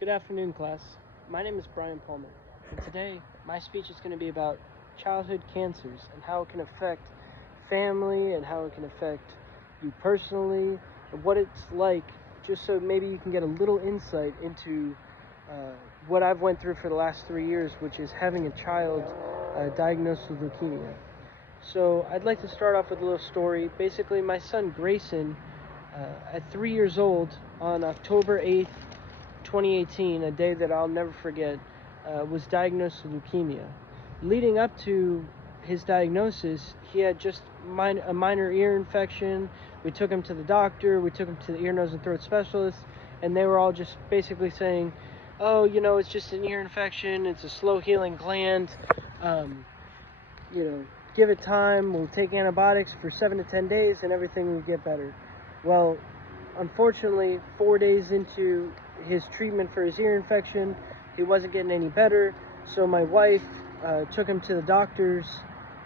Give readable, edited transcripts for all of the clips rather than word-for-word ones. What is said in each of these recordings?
Good afternoon, class. My name is Brian Pullman, and today my speech is going to be about childhood cancers and how it can affect family and how it can affect you personally and what it's like, just so maybe you can get a little insight into what I've went through for the last 3 years, which is having a child diagnosed with leukemia. So I'd like to start off with a little story. Basically, my son Grayson, at 3 years old, on October 8th, 2018, a day that I'll never forget, was diagnosed with leukemia. Leading up to his diagnosis, he had just a minor ear infection. We took him to the doctor, we took him to the ear, nose, and throat specialist, and they were all just basically saying, oh, it's just an ear infection, it's a slow healing gland, um, give it time, we'll take antibiotics for 7 to 10 days and everything will get better. Well, unfortunately, 4 days into his treatment for his ear infection, he wasn't getting any better, so my wife took him to the doctors,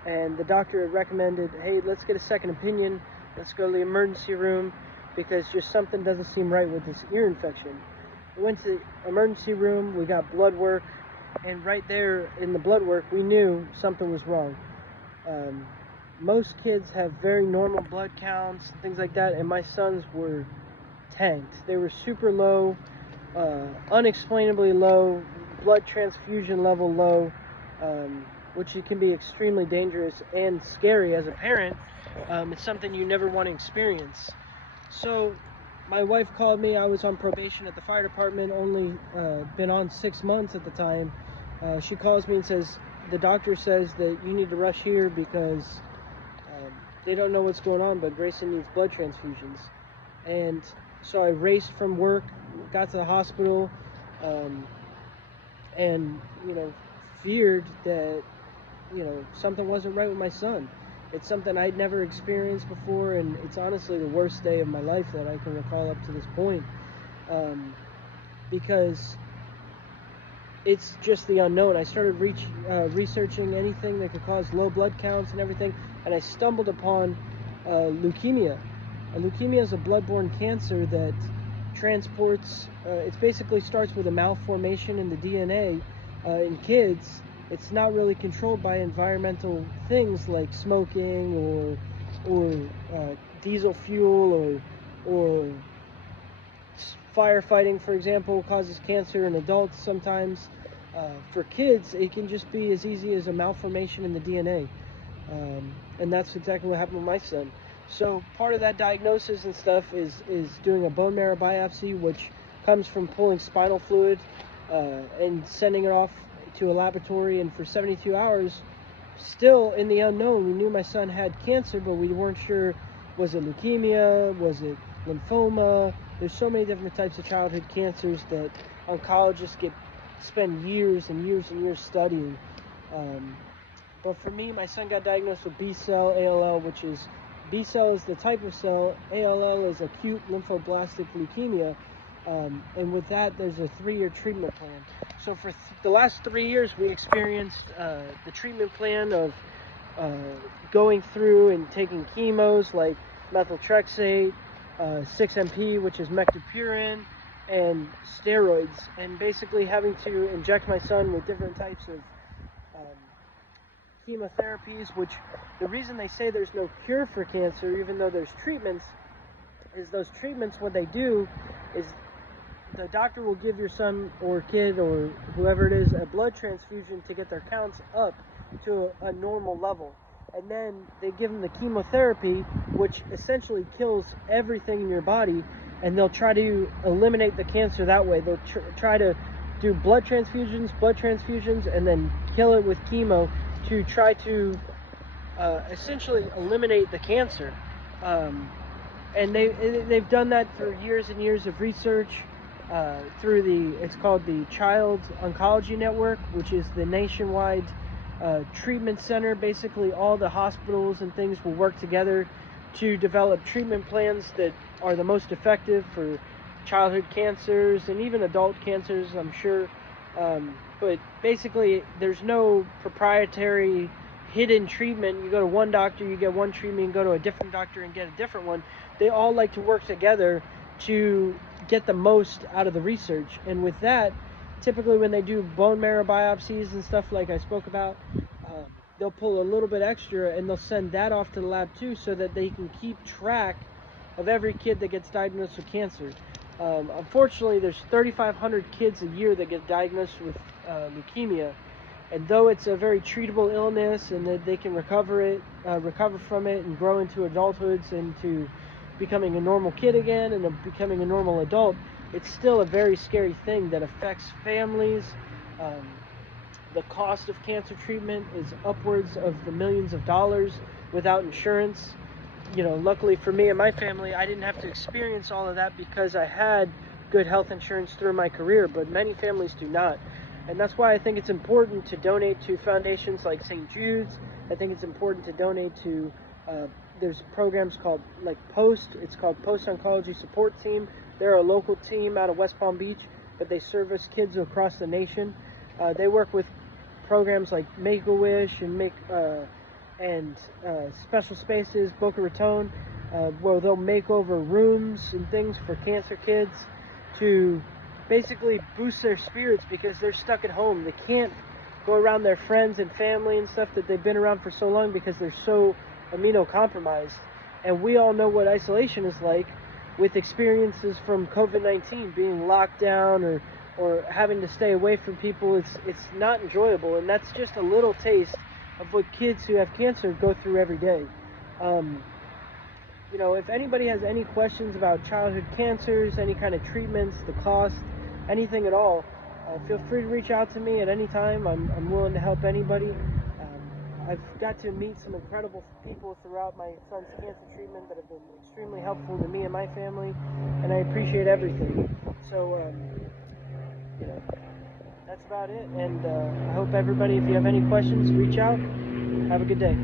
and the doctor had recommended, hey, let's get a second opinion, let's go to the emergency room, because just something doesn't seem right with this ear infection. We went to the emergency room, we got blood work, and right there in the blood work, we knew something was wrong. Most kids have very normal blood counts and things like that, and my sons were tanked. They were super low, unexplainably low, blood transfusion level low, which can be extremely dangerous and scary as a parent. It's something you never want to experience. So my wife called me. I was on probation at the fire department, only been on 6 months at the time. She calls me and says, the doctor says that you need to rush here because they don't know what's going on, but Grayson needs blood transfusions. And so I raced from work, got to the hospital, and feared that something wasn't right with my son. It's something I'd never experienced before, and it's honestly the worst day of my life that I can recall up to this point, because it's just the unknown. I started researching anything that could cause low blood counts and everything, and I stumbled upon leukemia. Leukemia is a blood-borne cancer that transports, it basically starts with a malformation in the DNA in kids. It's not really controlled by environmental things like smoking or diesel fuel or firefighting, for example, causes cancer in adults sometimes. For kids, it can just be as easy as a malformation in the DNA. And that's exactly what happened with my son. So part of that diagnosis and stuff is doing a bone marrow biopsy, which comes from pulling spinal fluid and sending it off to a laboratory. And for 72 hours, still in the unknown, we knew my son had cancer, but we weren't sure, was it leukemia, was it lymphoma? There's so many different types of childhood cancers that oncologists spend years and years and years studying. But for me, my son got diagnosed with B-cell ALL, which is, B-cell is the type of cell, ALL is acute lymphoblastic leukemia, and with that, there's a 3-year treatment plan. So for the last 3 years, we experienced the treatment plan of going through and taking chemos like methotrexate, 6-MP, which is mectipurin, and steroids, and basically having to inject my son with different types of chemotherapies, which the reason they say there's no cure for cancer, even though there's treatments, is those treatments, what they do is the doctor will give your son or kid or whoever it is a blood transfusion to get their counts up to a normal level. And then they give them the chemotherapy, which essentially kills everything in your body, and they'll try to eliminate the cancer that way. They'll try to do blood transfusions, and then kill it with chemo to try to essentially eliminate the cancer. And they've done that for years and years of research through it's called the Child Oncology Network, which is the nationwide treatment center. Basically, all the hospitals and things will work together to develop treatment plans that are the most effective for childhood cancers and even adult cancers, I'm sure. But basically, there's no proprietary hidden treatment. You go to one doctor, you get one treatment, you go to a different doctor and get a different one. They all like to work together to get the most out of the research. And with that, typically when they do bone marrow biopsies and stuff like I spoke about, they'll pull a little bit extra and they'll send that off to the lab too, so that they can keep track of every kid that gets diagnosed with cancer. Unfortunately, there's 3,500 kids a year that get diagnosed with leukemia, and though it's a very treatable illness and that they can recover from it and grow into adulthoods and to becoming a normal kid again and becoming a normal adult, it's still a very scary thing that affects families. The cost of cancer treatment is upwards of the millions of dollars without insurance. Luckily for me and my family, I didn't have to experience all of that because I had good health insurance through my career, but many families do not. And that's why I think it's important to donate to foundations like St. Jude's. I think it's important to donate to, there's programs called like POST. It's called Post Oncology Support Team. They're a local team out of West Palm Beach, but they service kids across the nation. They work with programs like Make-A-Wish and Special Spaces, Boca Raton, where they'll make over rooms and things for cancer kids to basically boost their spirits because they're stuck at home. They can't go around their friends and family and stuff that they've been around for so long because they're so immunocompromised. And we all know what isolation is like with experiences from COVID-19, being locked down or having to stay away from people. It's not enjoyable, and that's just a little taste of what kids who have cancer go through every day. If anybody has any questions about childhood cancers, any kind of treatments, the cost, anything at all, feel free to reach out to me at any time. I'm willing to help anybody. I've got to meet some incredible people throughout my son's cancer treatment that have been extremely helpful to me and my family, and I appreciate everything. So, that's about it, and I hope everybody, if you have any questions, reach out. Have a good day.